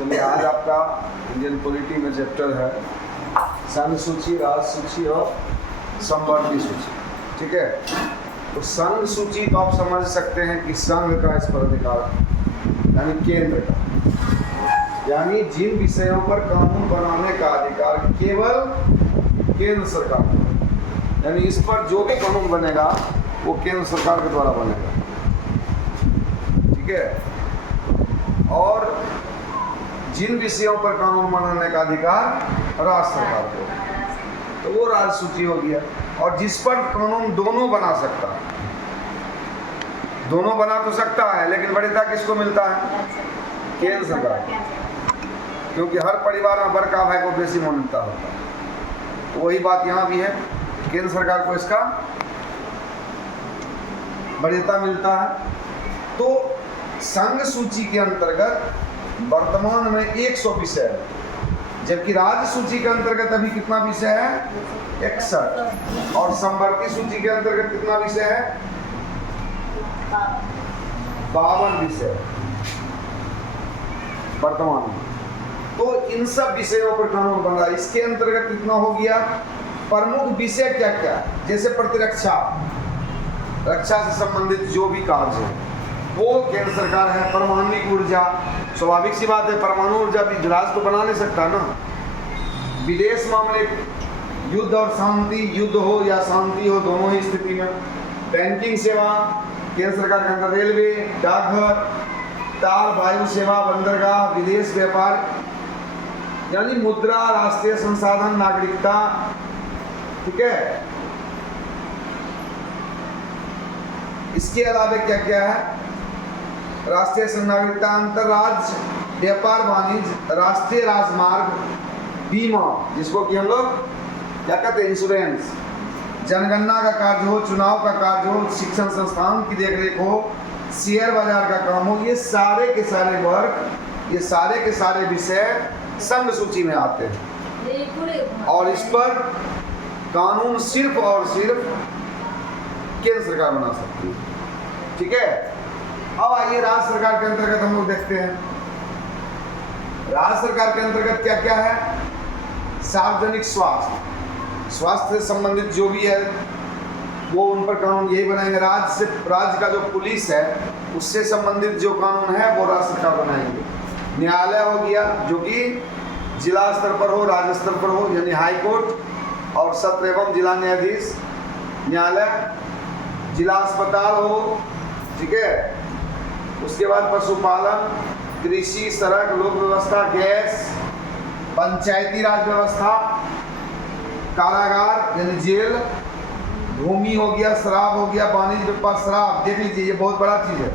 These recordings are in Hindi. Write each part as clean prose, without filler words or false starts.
चलिए आज आपका इंडियन पॉलिटी में चैप्टर है संघ सूची, राज सूची और संवर्ती सूची। ठीक है, तो संघ सूची तो आप समझ सकते हैं कि संघ का इस पर अधिकार यानी केंद्र का, यानी जिन विषयों पर कानून बनाने का अधिकार केवल केंद्र सरकार को, यानी इस पर जो भी कानून बनेगा वो केंद्र सरकार के द्वारा बनेगा। ठीक है, और जिन विषयों पर कानून बनाने का अधिकार राज्य सरकार को, तो वो राज्य सूची हो गया। और जिस पर कानून दोनों बना सकता है, दोनों बना तो सकता है, लेकिन वरीयता किसको मिलता है? केंद्र सरकार, क्योंकि हर परिवार में बड़का भाई को बेसी मान्यता होता है। तो वही बात यहाँ भी है, केंद्र सरकार को इसका वरीयता मिलता है। तो संघ सूची के अंतर्गत वर्तमान में 100 विषय है, जबकि राज्य सूची के अंतर्गत अभी कितना विषय है? 61। और संवर्ती सूची के अंतर्गत कितना विषय है? 52 विषय वर्तमान में। तो इन सब विषयों पर कानून बन रहा है। इसके अंतर्गत कितना हो गया? प्रमुख विषय क्या क्या? जैसे प्रतिरक्षा, रक्षा से संबंधित जो भी कार्य है वो केंद्र सरकार है। परमाणु ऊर्जा, स्वाभाविक सी बात है, परमाणु ऊर्जा भी राज्य तो बना नहीं सकता ना। विदेश मामले, युद्ध और शांति, युद्ध हो या शांति हो, दोनों ही स्थिति में। बैंकिंग सेवा केंद्र सरकार के अंदर, रेलवे, डाकघर, तार, वायु सेवा, बंदरगाह, विदेश व्यापार, यानी मुद्रा, राष्ट्रीय संसाधन, नागरिकता। ठीक है, इसके अलावा क्या क्या है? राष्ट्रीय नागरिकता, अंतरराज्य व्यापार वाणिज्य, राष्ट्रीय राजमार्ग, बीमा जिसको कि हम लोग क्या कहते हैं, इंश्योरेंस, जनगणना का कार्य हो, चुनाव का कार्य हो, शिक्षण संस्थान की देखरेख हो, शेयर बाजार का काम हो, ये सारे के सारे वर्ग, ये सारे के सारे विषय संघ सूची में आते हैं। और इस पर कानून सिर्फ और सिर्फ केंद्र सरकार बना सकती है। ठीक है, अब आइए राज्य सरकार के अंतर्गत हम लोग देखते हैं। राज्य सरकार के अंतर्गत क्या क्या है? सार्वजनिक स्वास्थ्य, स्वास्थ्य से संबंधित जो भी है वो उन पर कानून यही बनाएंगे। राज्य का जो पुलिस है उससे संबंधित जो कानून है वो राज्य सरकार बनाएंगे। न्यायालय हो गया, जो कि जिला स्तर पर हो, राज्य स्तर पर हो, यानी हाई कोर्ट और सत्र एवं जिला न्यायाधीश न्यायालय, जिला अस्पताल हो। ठीक है, उसके बाद पशुपालन, कृषि, सड़क, लोक व्यवस्था, गैस, पंचायती राज व्यवस्था, कारागार यानी जेल, भूमि हो गया, शराब हो गया, वाणिज्य व्यापार, शराब। देख लीजिए, ये बहुत बड़ा चीज है।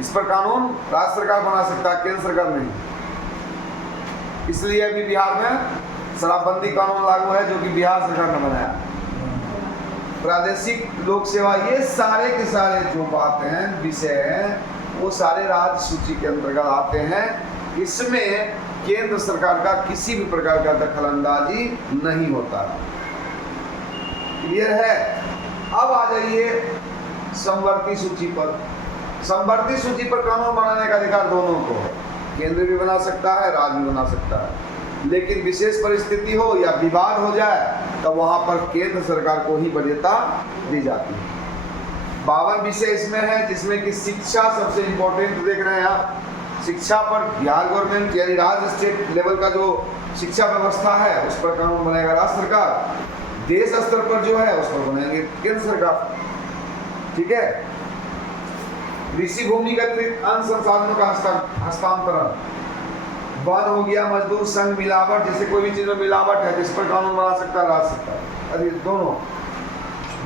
इस पर कानून राज्य सरकार बना सकता है, केंद्र सरकार नहीं। इसलिए अभी बिहार में शराबबंदी कानून लागू है, जो कि बिहार सरकार ने बनाया। प्रादेशिक लोक सेवा, ये सारे के सारे जो बातें हैं, विषय हैं, वो सारे राज्य सूची के अंतर्गत आते हैं। इसमें केंद्र सरकार का किसी भी प्रकार का दखल अंदाजी नहीं होता। क्लियर है? अब आ जाइए संवर्ती सूची पर। संवर्ती सूची पर कानून बनाने का अधिकार दोनों को है, केंद्र भी बना सकता है, राज्य भी बना सकता है। लेकिन विशेष परिस्थिति हो या विवाद हो जाए तो वहां पर केंद्र सरकार को ही वरीयता दी जाती है। 52 विषय इसमें है, जिसमें कि शिक्षा सबसे इंपॉर्टेंट देख रहे हैं आप। शिक्षा पर बिहार गवर्नमेंट यानी राज्य स्टेट लेवल का जो शिक्षा व्यवस्था है उस पर कानून बनाएगा राज्य सरकार। देश स्तर पर जो है उस पर बनाएंगे केंद्र सरकार। ठीक है, कृषि भूमिगत अन्य संसाधनों का हस्तांतरण, वन हो गया, मजदूर संघ, मिलावट, जैसे कोई भी चीज में मिलावट है जिस पर कानून बना सकता है राज्य सरकार। अरे दोनों,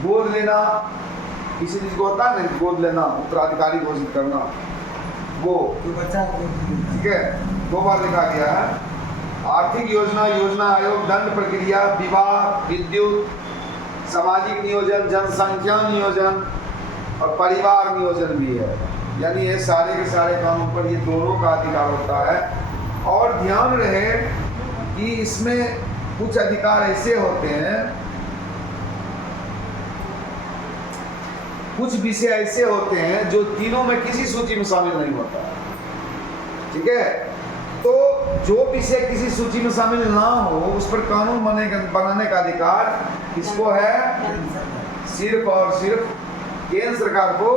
गोद लेना, किसी चीज को होता है ना, गोद लेना, उत्तराधिकारी घोषित करना, वो बच्चा। ठीक है, 2 बार लिखा गया है। आर्थिक योजना, योजना आयोग, दंड प्रक्रिया, विवाह, विद्युत, सामाजिक नियोजन, जनसंख्या नियोजन और परिवार नियोजन भी है। यानी ये सारे के सारे कानून पर ये दोनों का अधिकार होता है। और ध्यान रहे कि इसमें कुछ अधिकार ऐसे होते हैं, कुछ विषय ऐसे होते हैं जो तीनों में किसी सूची में शामिल नहीं होता। ठीक है, तो जो विषय किसी सूची में शामिल ना हो उस पर कानून बनाने का अधिकार किसको है? सिर्फ और सिर्फ केंद्र सरकार को।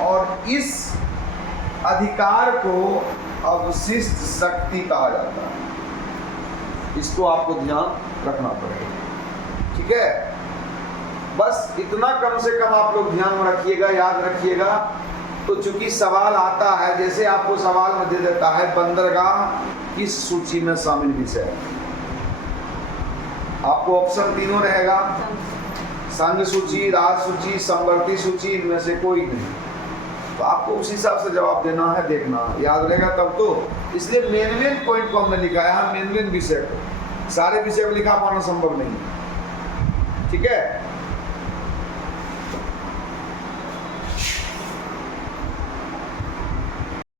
और इस अधिकार को अवशिष्ट शक्ति कहा जाता है। इसको आपको ध्यान रखना पड़ेगा, ठीक है। बस इतना कम से कम आप लोग ध्यान में रखिएगा, याद रखिएगा। तो चूंकि सवाल आता है, जैसे आपको सवाल में दे देता है बंदरगाह किस सूची में शामिल विषय है, आपको ऑप्शन तीनों रहेगा, संघ सूची, राज्य सूची, समवर्ती सूची, इनमें से कोई नहीं। तो आपको उस हिसाब से जवाब देना है, देखना याद रहेगा तब तो। इसलिए मेन पॉइंट को हमने लिखा है, मेन विषय को, सारे विषय को लिखा पाना संभव नहीं, ठीक है।